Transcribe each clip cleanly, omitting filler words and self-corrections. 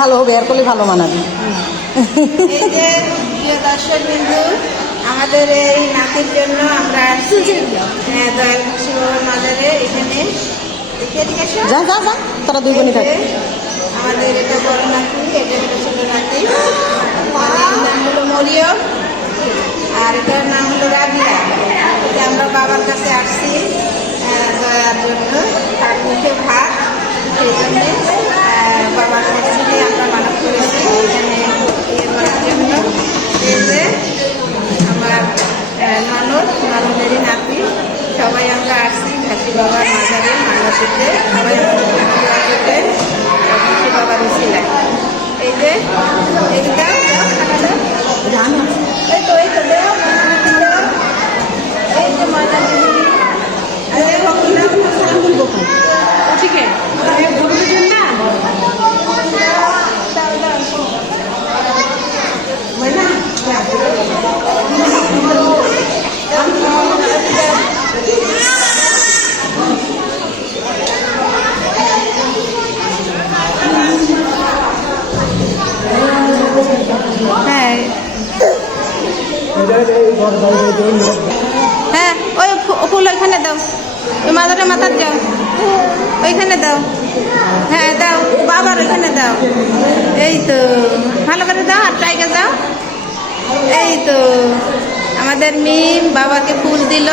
ভালো হবে, এর করলে ভালো মানাবে। এই যে প্রিয় দর্শক বিন্দু, আমাদের এই নাতির জন্য আমরা আসছি দয়াল খুশি বাবার মাজারে। এখানে যা যা যা, তোরা দুই বোনই থাকে। আমাদের এটা বড় নাতি, এটা একটা ছোট নাতি। এর নাম হলো মরিয়ম আর এটার নাম হলো রাবিয়া। এটা আমরা বাবার কাছে আসছি দয়ার জন্য, তার মুখে ভাত, সেই জন্যে বাবার কাছে আমরা মানব করেছি এখানে ইয়ে করার জন্য। এই যে আমার ননদেরই নাতি, সবাই আমরা আসছি ঘাসি বাবার মাজারে মানত দিতে। সবাই আমাদের ঘাসি বাবার উচিলায়। এই যে এইটা এই তো দেও, এই যে ময়দা ঠিক আছে। হ্যাঁ ওই ফুল ওইখানে দাও, ওই মাথাটা মাথার যাও, ওইখানে দাও। হ্যাঁ দাও, বাবার ওইখানে দাও। এই তো ভালো করে দাও, আর টাইকে দাও। এই তো আমাদের মিম বাবাকে ফুল দিল।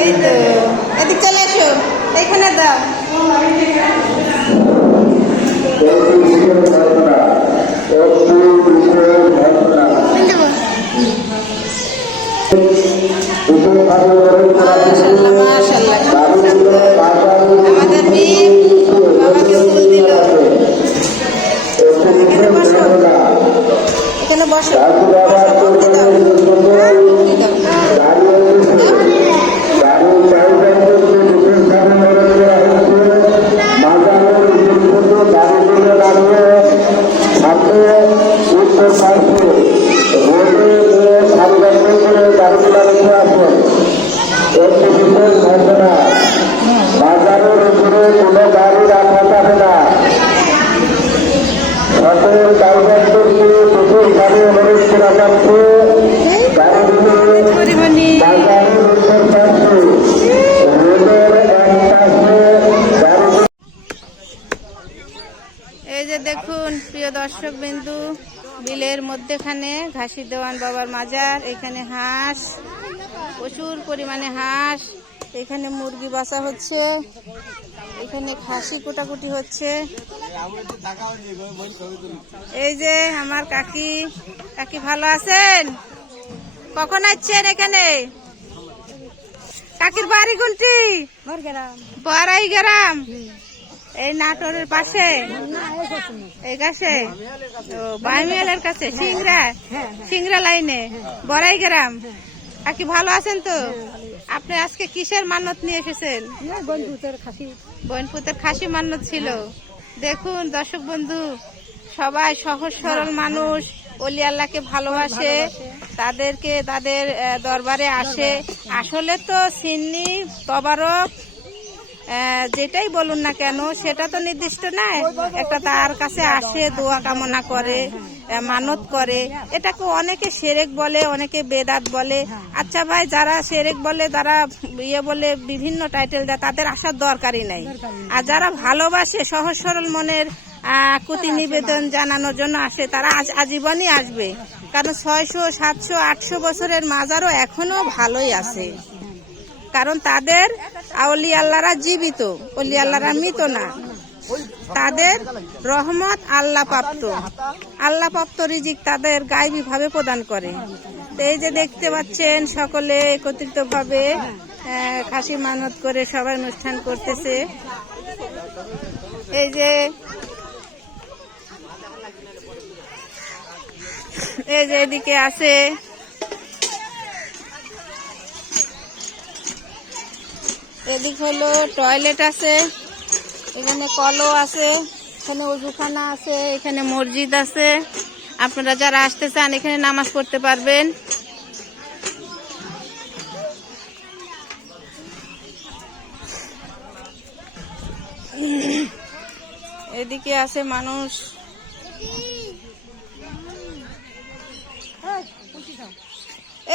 এই তো এদিক চলে এসো, এইখানে দাও। আমাদের মিম বাবাকে ফুল দিল। এখানে বসো, এখানে বসো, ভক্তি দাও, ভক্তি দাও। এই যে দেখুন প্রিয় দর্শক বিন্দু, বিলের মধ্যেখানে ঘাসি দেওয়ান বাবার মাজার। এখানে হাঁস, প্রচুর পরিমাণে হাঁস। এখানে মুরগি বাছা হচ্ছে, এখানে খাসি কোটাকুটি হচ্ছে। এই যে আমার কাকি, কাকি ভালো আছেন? কখন আসছেন এখানে? কাকির বাড়ি কোনটি? বড়াই গ্রাম। এই নাটোরের পাশে, এই কাছে বাইমেলের কাছে, সিংড়া লাইনে বড়াই গ্রাম। কাকি ভালো আছেন তো? আপনি আজকে কিসের মানত নিয়ে এসেছেন? বনপুতের খাসি মানত ছিল। দেখুন দর্শক বন্ধু, সবাই সহজ সরল মানুষ, অলি আল্লাহকে ভালোবাসে, তাদেরকে তাদের দরবারে আসে। আসলে তো সিন্নি তবারক যেটাই বলুন না কেন, সেটা তো নির্দিষ্ট নাই। একটা তার কাছে আসে, দোয়া কামনা করে, মানত করে। এটাকে অনেকে সেরেক বলে, অনেকে বেদাত বলে। আচ্ছা ভাই, যারা সেরেক বলে, যারা ইয়ে বলে, বিভিন্ন টাইটেল দেয়, তাদের আসার দরকারই নাই। আর যারা ভালোবাসে, সহজ সরল মনের কুতি নিবেদন জানানোর জন্য আসে, তারা আজীবনই আসবে। কারণ 600, 700, 800 বছরের মাজারও এখনো ভালোই আছে। কারণ তাদের আউলি আল্লাহরা জীবিত, অলি আল্লাহরা মৃত না। তাদের রহমত আল্লাহ প্রাপ্ত রিজিক তাদের গায়েবী ভাবে প্রদান করে। তো এই যে দেখতে পাচ্ছেন, সকলে একত্রিত ভাবে খাসি মানত করে সবাই অনুষ্ঠান করতেছে। এই যে এদিকে আছে, এদিক হলো টয়লেট আছে, এখানে কলও আছে, এখানে ওযুখানা আছে, এখানে মসজিদ আছে। আপনারা যারা আসতে চান এখানে নামাজ পড়তে পারবেন। এদিকে আছে মানুষ।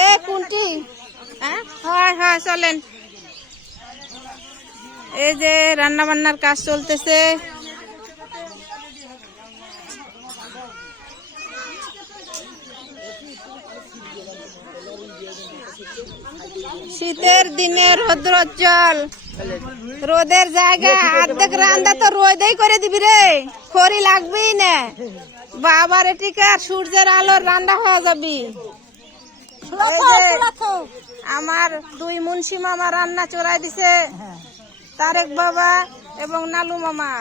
এ কোনটি? হ্যাঁ হয় হয় চলেন। এই যে রান্না বান্নার কাজ চলতেছে। শীতের দিনে রৌদ্রোজ্জ্বল, রোদের জায়গা অর্ধেক রান্না তো রোদেই করে দিবি রে, খড়ি লাগবেই না। বাবার এটিকার সূর্যের আলোর রান্না হয়ে যাবি। আমার দুই মুন্সি মামা রান্না চড়াই দিছে, তারেক বাবা এবং নালু মামা।